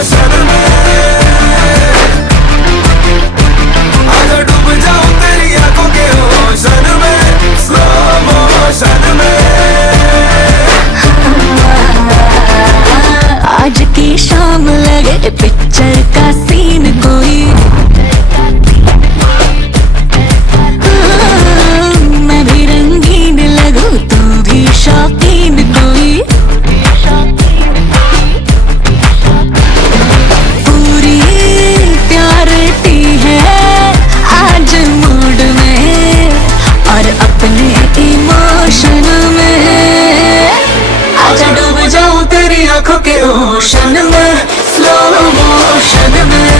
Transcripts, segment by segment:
Motion में, आजा डूब जाऊं तेरी आंखों के ओशन में, स्लो मोशन में। आज की शाम लगे पिक्चर का सीन कोई, मैं भी रंगीन लगूं तू भी शौकीन कोई। पूरी प्यारिटी है आज मूड में और अपने इमोशन में, आजा डूब जाऊं तेरी आंखों के ओशन में, स्लो मोशन में।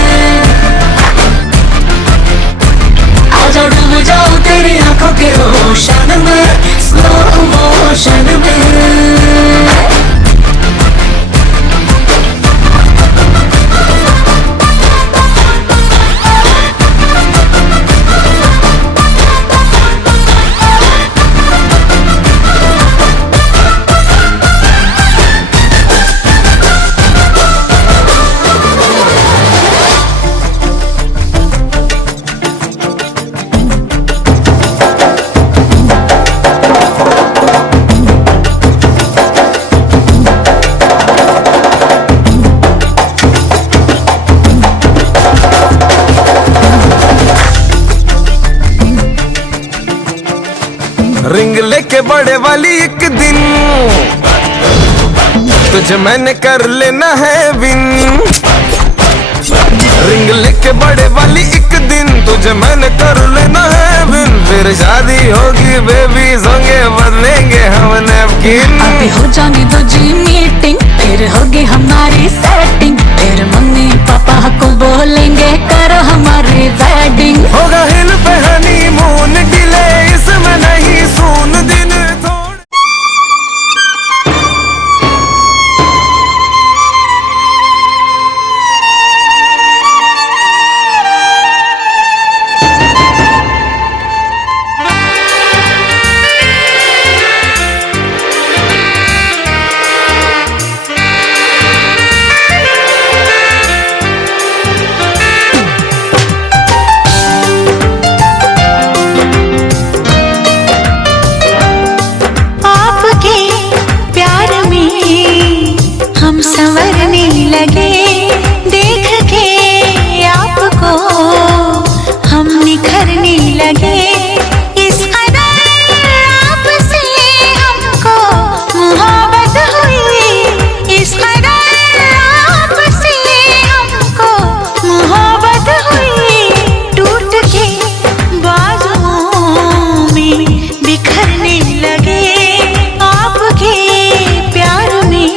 आजा डूब जाऊं तेरी आंखों के ओशन में, स्लो मोशन में। रिंग लेके बड़े वाली एक दिन तुझे मैंने कर लेना है विन, रिंग लेके बड़े वाली एक दिन तुझे मैंने कर लेना है विन। फिर शादी होगी बेबी होंगे बदलेंगे हम नैपकिन। अभी हो जाने दो जी मीटिंग, फिर होगी हमारी सेटिंग, फिर मम्मी पापा को बोलेंगे करो हमारी वेडिंग। होगा हिल पे हनीमून डिले, इसमें नहीं सून दिन संवरने लगे, देख के आपको हम निखरने लगे। इस कदर आपसे हमको मोहब्बत हुई, इस कदर आपसे हमको मोहब्बत हुई। टूट के बाजुओं में बिखरने लगे, आपके प्यार में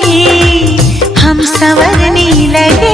हम संवरने लगे।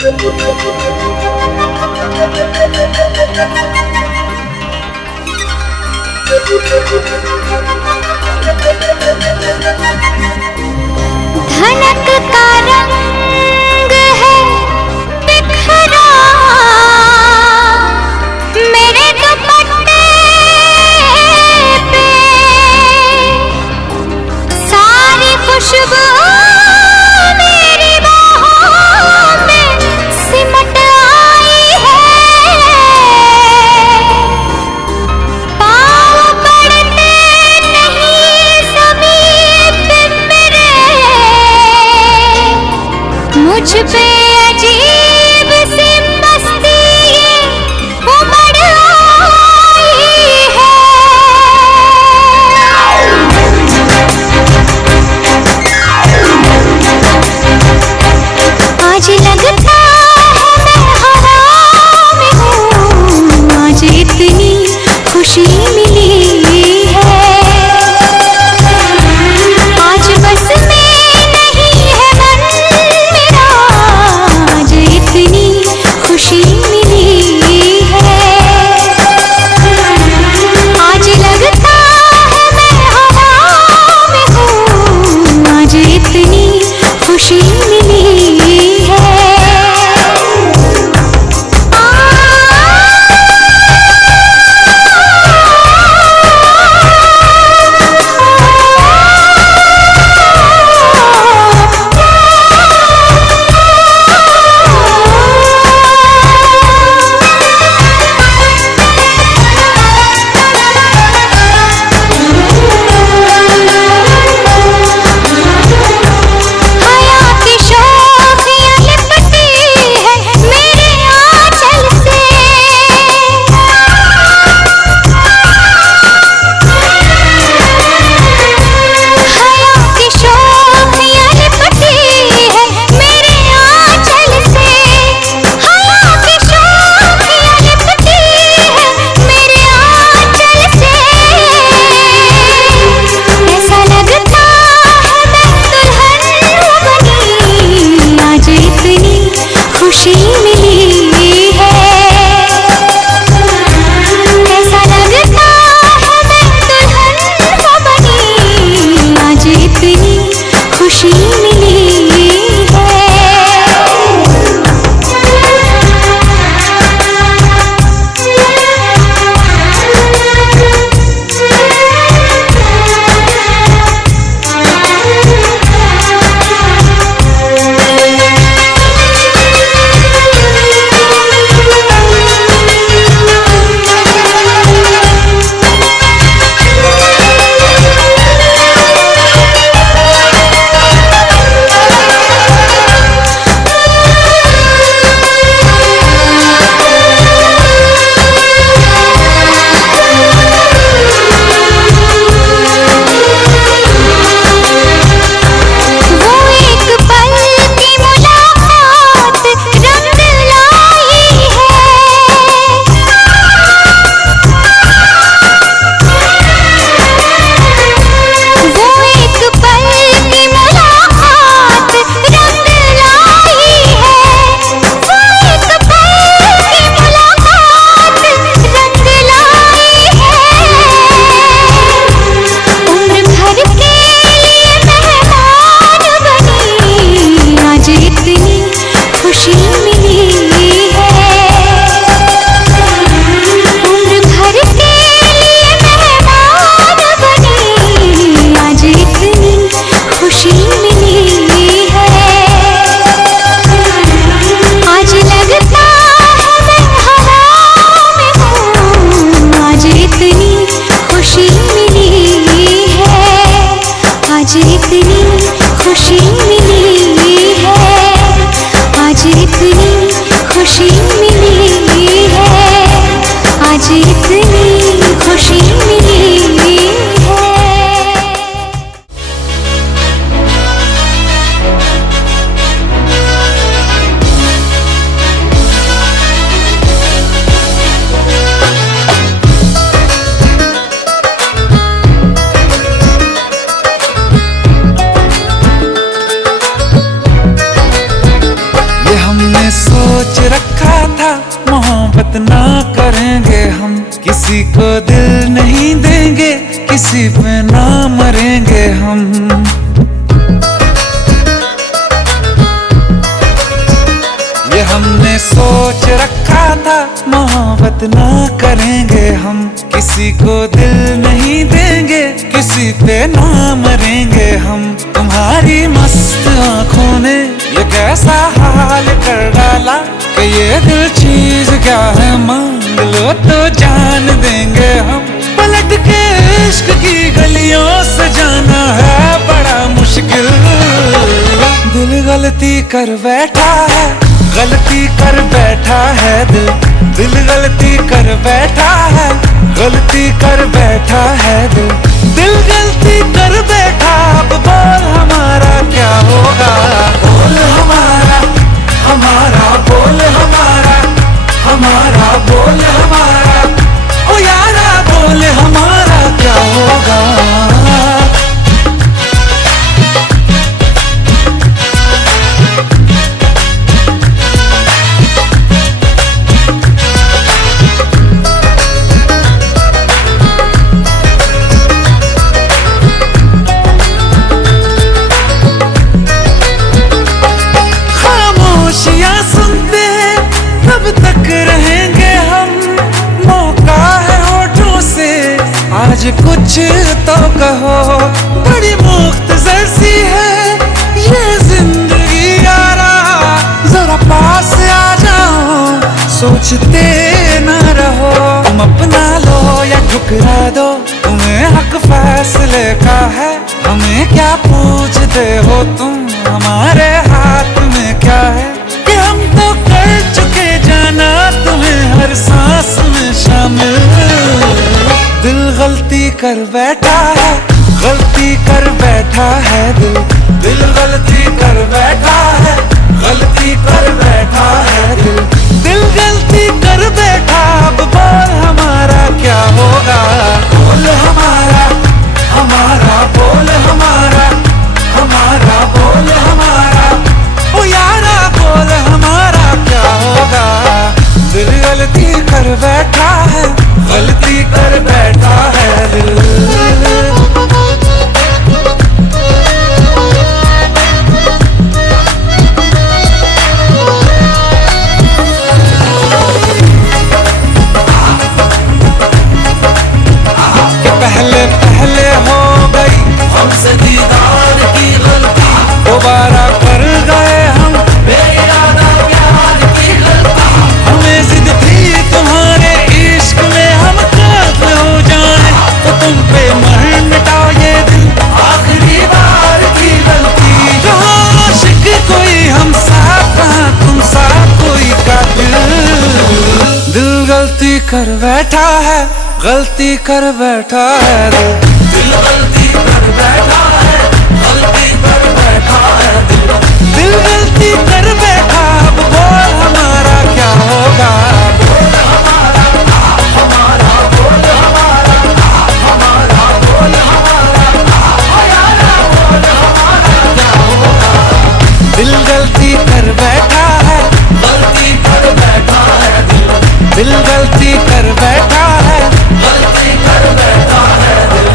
धनक का रंग है बिखरा मेरे दुपट्टे पे, सारी खुशबू मेरी बाहों में सिमट आई है। पाँव पड़ते नहीं ज़मीन पे मेरे, मुझ पे अजीब सी मस्ती ये उमड़ आई है। आज लगता है मैं हवा में हूँ, आज इतनी खुशी मिली है। आज बस में नहीं है मन मेरा, आज सोच रखा था मोहब्बत ना करेंगे हम, किसी को दिल नहीं देंगे, किसी पे ना मरेंगे हम। ये हमने सोच रखा था मोहब्बत ना करेंगे हम, किसी को दिल नहीं देंगे, किसी पे ना मरेंगे हम। तुम्हारी मस्त आंखों ने ये कैसा हाल कर डाला कि ये दिल चीज क्या है मांग लो तो जान देंगे हम। पलट के इश्क की गलियों से जाना है बड़ा मुश्किल। दिल गलती कर बैठा है, गलती कर बैठा है दिल, दिल गलती कर बैठा है, गलती कर बैठा है दिल, दिल गलती कर बैठा। अब बोल हमारा क्या होगा, बोल हमारा, हमारा बोल हमारा, हमारा बोल हमारा, ओ यारा बोल हमारा क्या होगा। आज कुछ तो कहो, बड़ी मुख्तसर सी है ये जिंदगी यारा, जरा पास आ जाओ, सोचते न रहो। तुम अपना लो या ठुकरा दो, तुम्हें हक फैसले का है, हमें क्या पूछते हो तुम, हमारे हाथ में क्या है कि हम तो कर चुके जाना तुम्हें हर सांस में शामिल। दिल गलती कर बैठा है, गलती कर बैठा है दिल, दिल गलती कर बैठा है, गलती कर बैठा है दिल, दिल गलती कर बैठा। अब बोल हमारा क्या होगा, बोल हमारा, हमारा बोल हमारा, हमारा बोल हमारा, ओ यारा बोल हमारा क्या होगा। दिल गलती कर बैठा है, गलती कर बैठा है दिल। पहले पहले हो गई हमसे दीदार की गलती, दोबारा कर गए हम बेइरादा प्यार की गलती। हमें जिद थी तुम्हारे इश्क में हम काबिल हो जाएं, तो तुम पे मर मिटाओ ये दिल, आखिरी बार की गलती। कहाँ आशिक कोई हम साथ, कहाँ तुम साथ कोई कातिल। दिल गलती कर बैठा है, गलती कर बैठा है दिल, दिल गलती कर बैठा है, गलती कर बैठा है दिल, दिल गलती कर बैठा। अब बोल हमारा क्या होगा, बोल हमारा, हमारा बोल हमारा, हमारा बोल हमारा, ओ यारा बोल हमारा क्या होगा। दिल गलती कर बैठा है, गलती कर बैठा है दिल, दिल गलती कर बैठा है, गलती कर बैठा है दिल।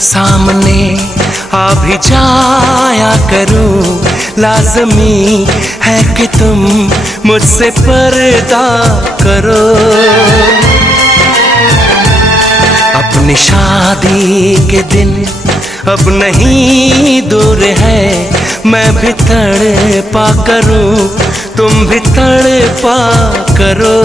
सामने आ भी जाया करूं, लाज़मी है कि तुम मुझसे पर्दा करो। अपनी शादी के दिन अब नहीं दूर है, मैं भी तड़पा करूं, तुम भी तड़पा करो।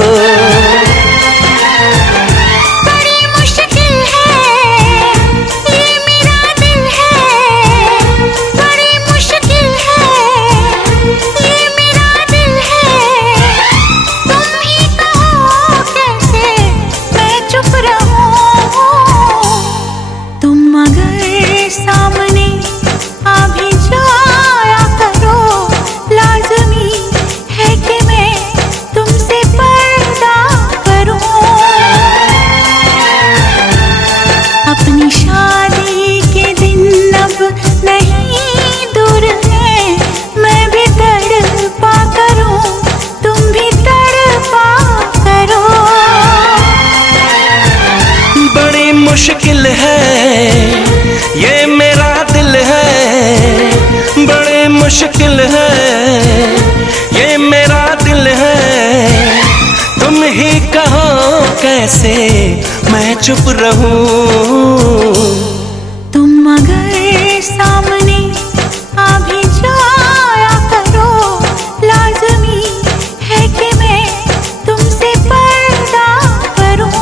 मुश्किल है ये मेरा दिल है, बड़े मुश्किल है ये मेरा दिल है। तुम ही कहो कैसे मैं चुप रहूं। तुम अगर सामने आ भी जाया करो, लाज़मी है कि मैं तुमसे पर्दा करूं।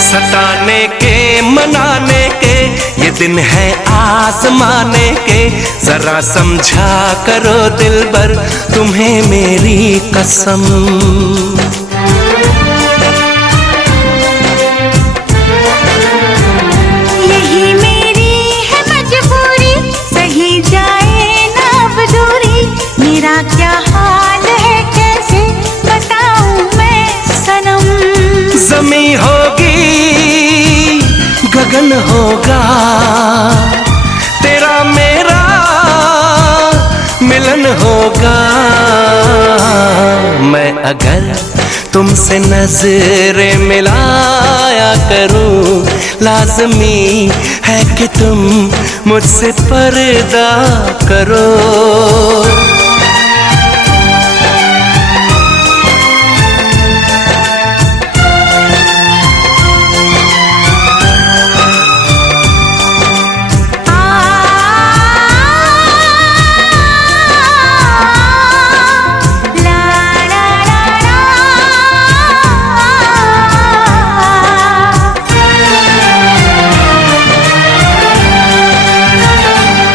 सताने के मनाने के ये दिन है आजमाने के, जरा समझा करो दिलबर तुम्हें मेरी कसम। यही मेरी है मजबूरी, सही जाए ना अब दूरी। मेरा क्या हाल है कैसे बताऊं मैं सनम। ज़मी होगी गगन होगा, तेरा मेरा मिलन होगा। मैं अगर तुमसे नजरें मिलाया करूं, लाज़मी है कि तुम मुझसे पर्दा करो।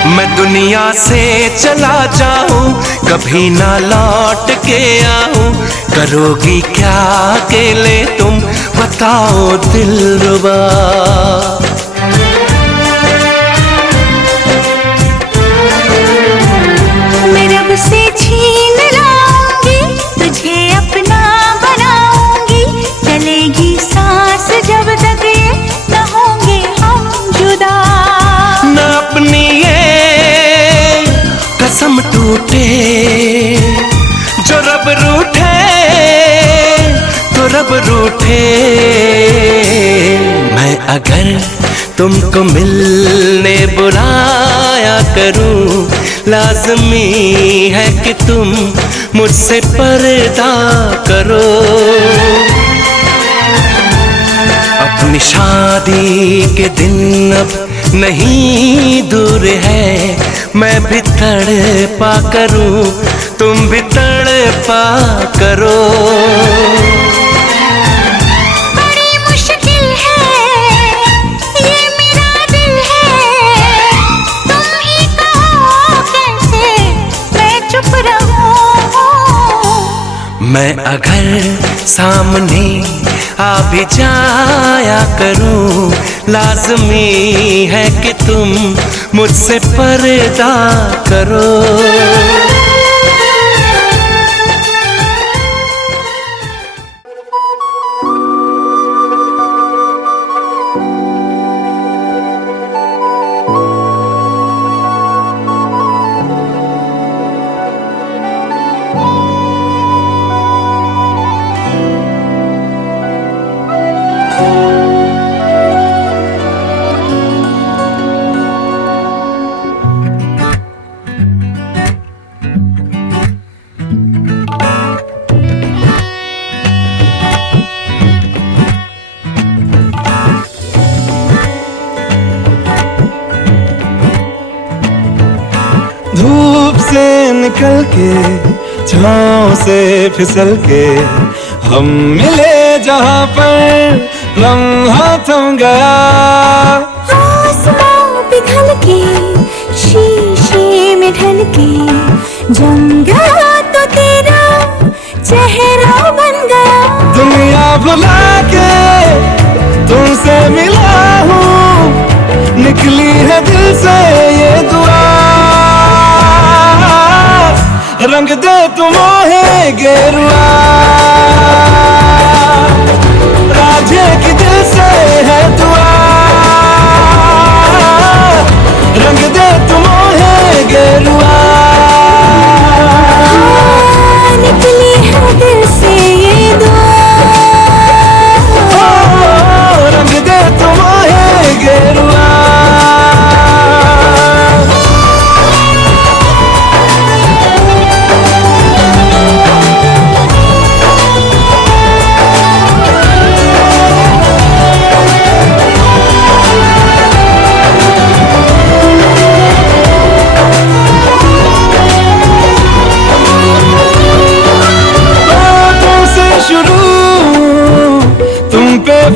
मैं दुनिया से चला जाऊं, कभी ना लौट के आऊं, करोगी क्या अकेले तुम बताओ दिलरुबा। मैं रब से छीन लाऊंगी, तुझे अपना बनाऊंगी। चलेगी सांस जब तक ये न होंगे हम जुदा। न अपनी ये कसम टूटे, जो रब रूठे तो रब रूठे। मैं अगर तुमको मिलने बुलाया करूं, लाज़मी है कि तुम मुझसे पर्दा करो। अपनी शादी के दिन अब नहीं दूर है, मैं भी तड़पा करूं, तुम भी तड़पा करो। बड़ी मुश्किल है ये मेरा दिल है, तुम ही कहो कैसे मैं चुप रहूं। मैं अगर सामने आ भी जाया करूं, लाज़मी है कि तुम मुझसे पर्दा करो। निकल के छाँव से फिसल के हम मिले जहाँ पर लम्हा थम गया। आसमां पिघल के शीशे में ढल के जम गया तो तेरा चेहरा बन गया। दुनिया भुला के तुमसे मिला हूँ, निकली है दिल से ये दुआ। रंग दे तुम है गेरुआ, राजे की दिल से है दुआ। रंग दे तुम है गेरुआ, निकली है दिल से ये दुआ। रंग दे तुम है गेरुआ।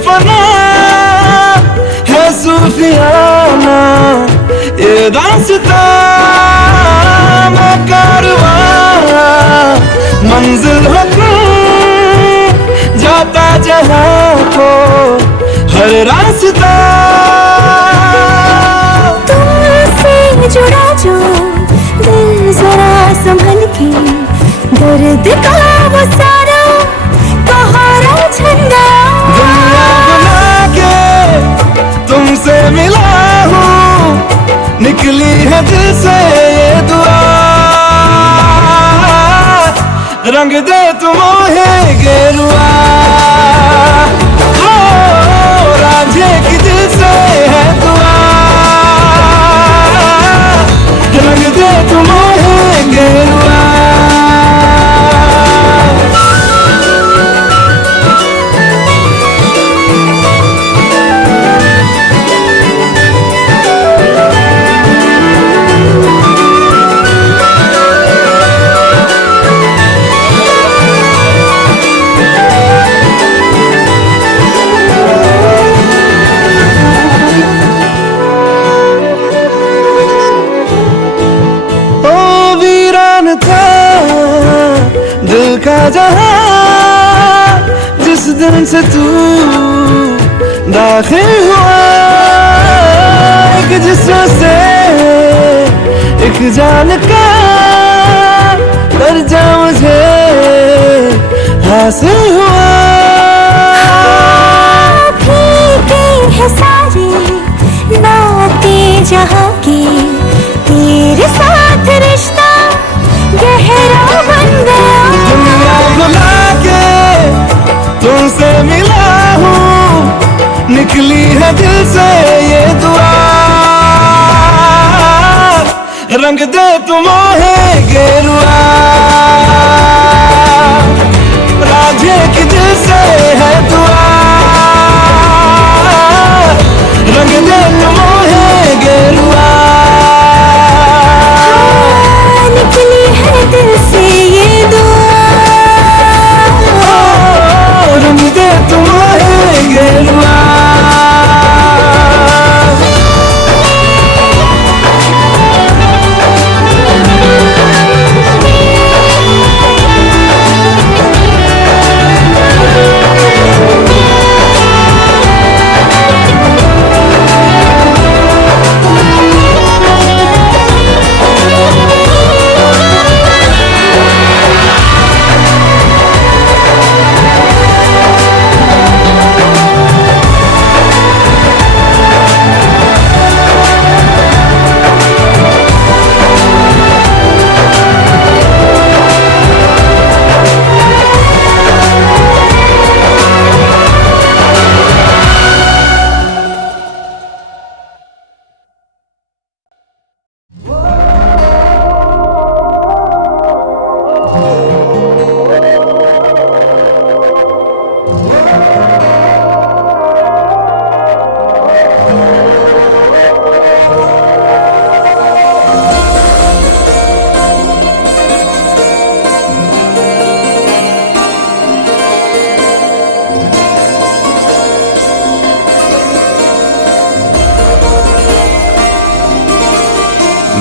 फना है सूफियाना ये दास्तां मैं कारवां, मंजिल हो तुम जाता जहाँ को हर रास्ता। तुमसे जुड़ा जो दिल जरा संभल के, दर्द का वो सारा सहारा छन गया। दुनिया बुला के तुमसे मिला हूँ, निकली है दिल से ये दुआ। रंग दे तुम है गेरुआ, राजे की दिल से है दुआ। रंग दे तुम है गेरुआ। दिल का जहां जिस दिन से तू दाखिल हुआ, एक जिस्म से एक जान का दर्जा मुझे हासिल हुआ। फीके है सारे नाते जहाँ के, तेरे साथ रिश्ता गहरा बन गया। दुनिया बुला के तुमसे मिला हूँ, निकली है दिल से ये दुआ। रंग दे तुम है गेरुआ, राजे की दिल से है दुआ। रंग दे तुम है गेरुआ, निकली है दिल से ये दुआ। रंग दे तुम है गेरुआ।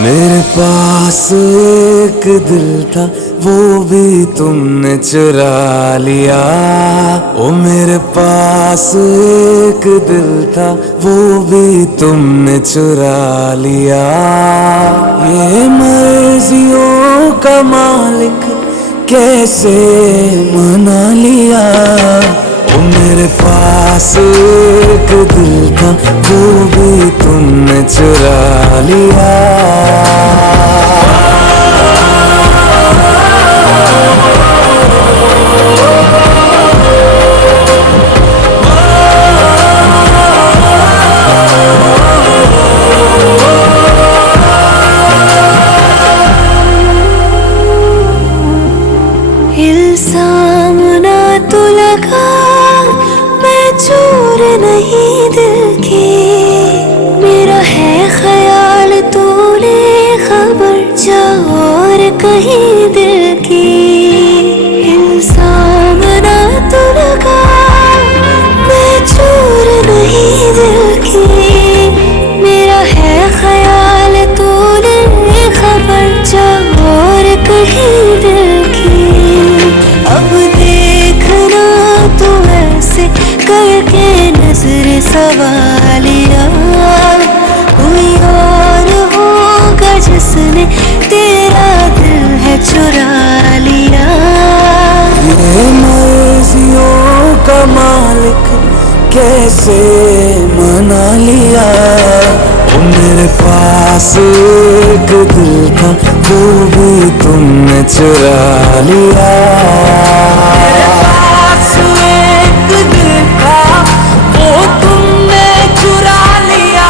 मेरे पास एक दिल था वो भी तुमने चुरा लिया। ओ मेरे पास एक दिल था वो भी तुमने चुरा लिया। ये मर्जियों का मालिक कैसे मना लिया। ओ मेरे पास एक दिल था वो भी तुमने चुरा लिया। इल्जाम ना तो लगा, मैं चोर नहीं दिल की। मेरा है ख्याल तूने खबर जा और कहीं दिल की। इल्जाम ना तो लगा, मैं चोर नहीं दिल की। मेरा है ख्याल तूने खबर जा और कहीं दिल की। अब देखना तो ऐसे करके नजर सवालिया, कोई और होगा जिसने तेरा दिल है चुरा लिया। ये मर्जियों का मालिक कैसे मना लिया। ओ मेरे पास एक दिल था वो भी तुमने चुरा लिया। मेरे पास एक दिल था वो तुमने चुरा लिया।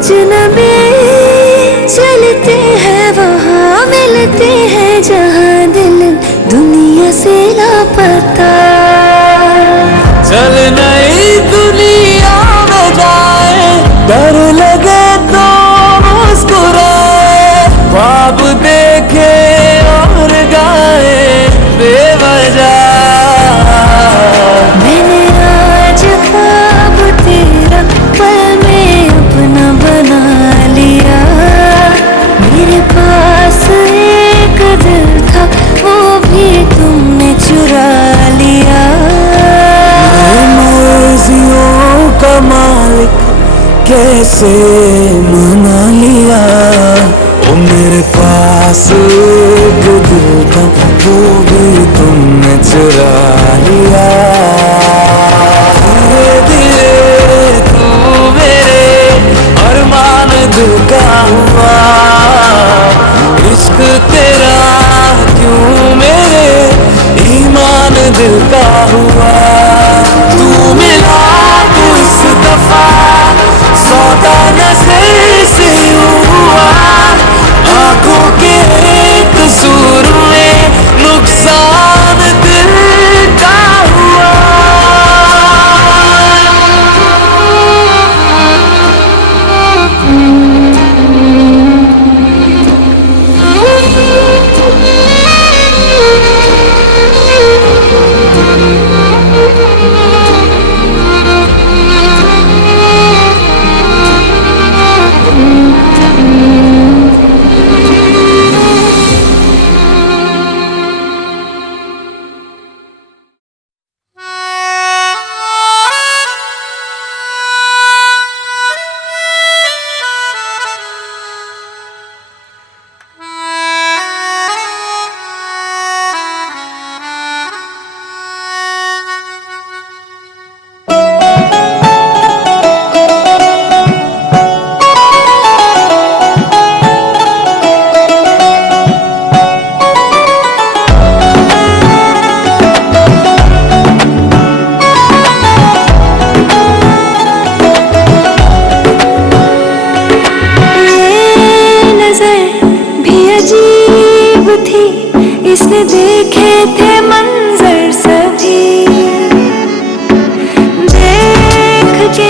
अजनबी चलते हैं वहाँ मिलते हैं जहाँ दिल दुनिया से लापता। चल नई दुनिया में जाए, डर लगे तो मुस्कुराए। ख्वाब देखे और गाए बेवजह। मैंने आज ख्वाब तेरा पल में अपना बना लिया। मेरे पास एक दिल था वो भी तुमने चुरा लिया। मर्जियों का मालिक कैसे मना लिया। ओ मेरे पास एक दिल था वो भी तुमने चुरा लिया। धीरे धीरे तू मेरे अरमान दिल का हुआ। इश्क तेरा क्यों मेरे ईमान दिल का हुआ। तू मिला तू इस दफा सौदा नजर से हुआ। आंखों के कसूर में नुकसान दिल का हुआ। इसने देखे थे मंजर सभी, देख के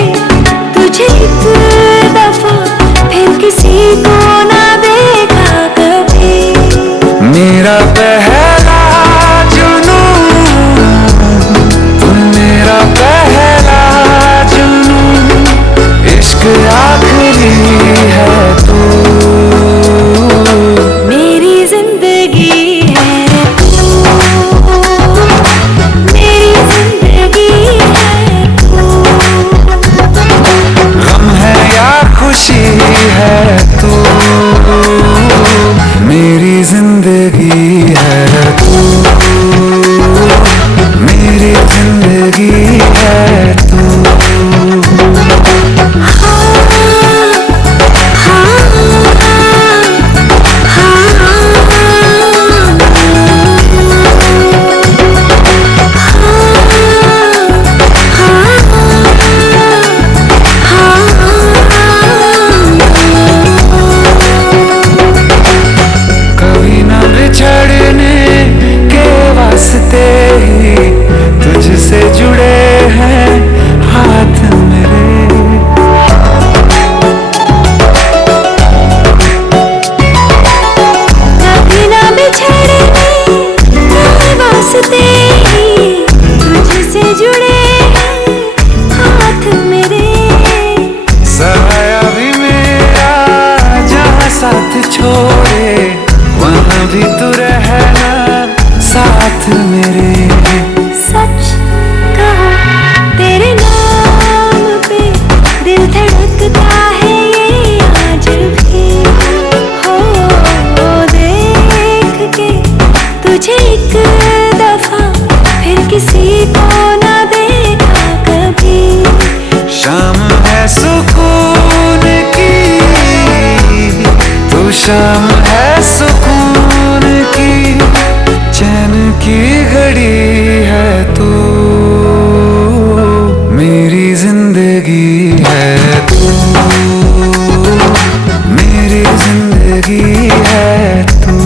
शाम है सुकून की, चैन की घड़ी है तू, मेरी जिंदगी है तू, मेरी जिंदगी है तू।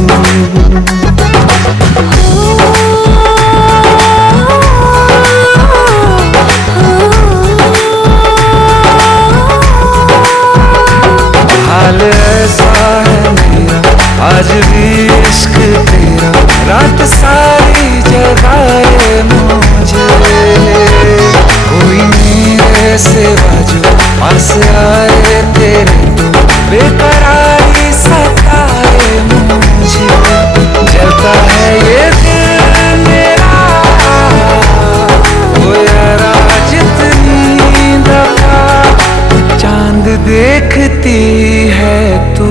हाल ऐसा है मेरा आज भी इश्क तेरा, रात सारी जगाए मुझे, कोई मेरे सिवा जो पास आए तेरे तो बेकरारी सताए मुझे। जलता है ये दिल मेरा ओ यारा, जितनी दफा चांद देखती है तू,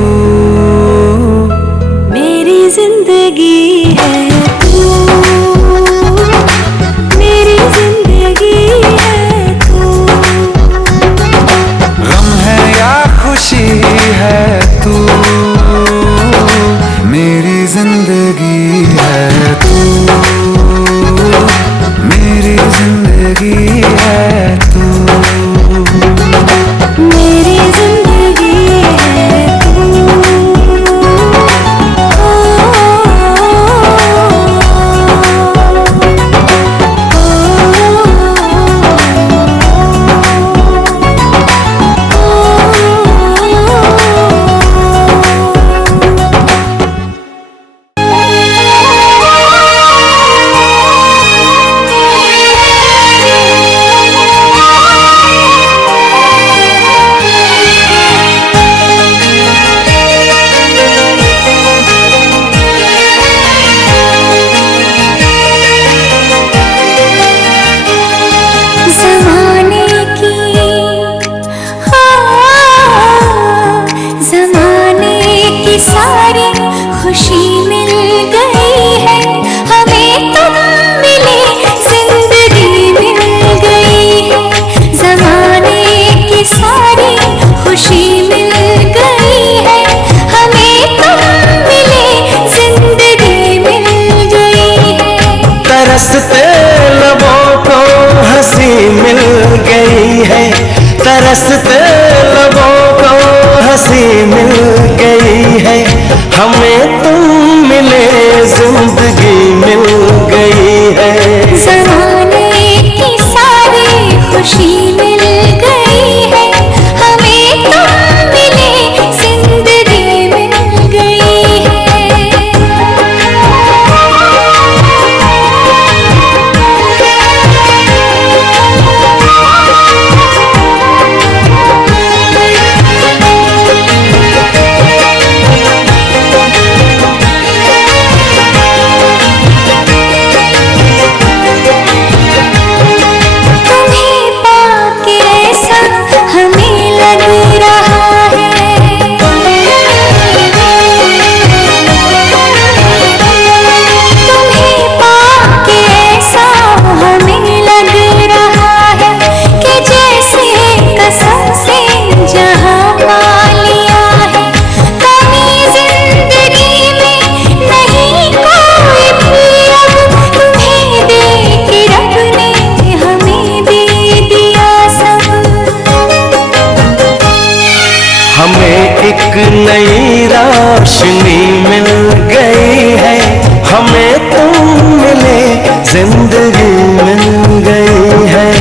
मेरी जिंदगी है तू, मेरी जिंदगी है तू। गम है या खुशी है तू, मेरी जिंदगी है तू, मेरी जिंदगी है तू, मेरी जिंदगी है तू। ज़माने की ज़माने की सारी खुशी मिल गई है हमें, तुम मिले जिंदगी मिल गई है। ज़माने की सारी खुशी मिल गई है हमें, तुम मिले जिंदगी मिल गई है। तरसते लबों को हंसी मिल गई है, तरसते लबों को हंसी मिल गई है, हमें तुम मिले जिंदगी मिल गई है। ज़माने की सारी खुशी मिल गई है हमें, तुम मिले जिंदगी मिल गई तुम्हें पाके ऐसा हमें लग रहा है, तुम्हें पाके ऐसा हमें लग रहा है कि जैसे कसम से जहाँ पा लिया है। कभी जिंदगी में नहीं कोई भी अब, तुम्हें दे के रब ने हमें दे दिया सब। हमें एक नई रोशनी मिल गई है, हमें तुम मिले जिंदगी मिल गई है।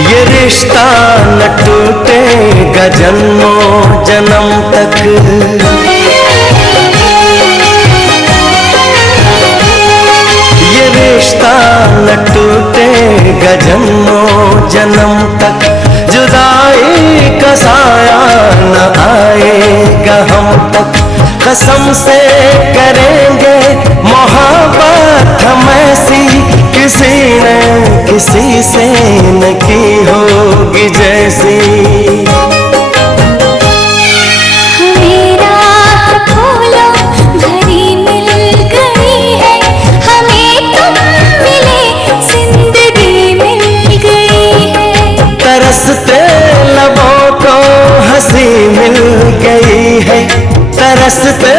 ये रिश्ता न टूटेगा जन्मों जन्म तक, ये रिश्ता न टूटेगा जन्मों जन्म तक, जुदाई का साया न आएगा हम तक। कसम से करेंगे मोहब्बत हम ऐसी कि किसी ने किसी से न की होगी जैसी। तरसते लबों को हंसी मिल गई है, तरसते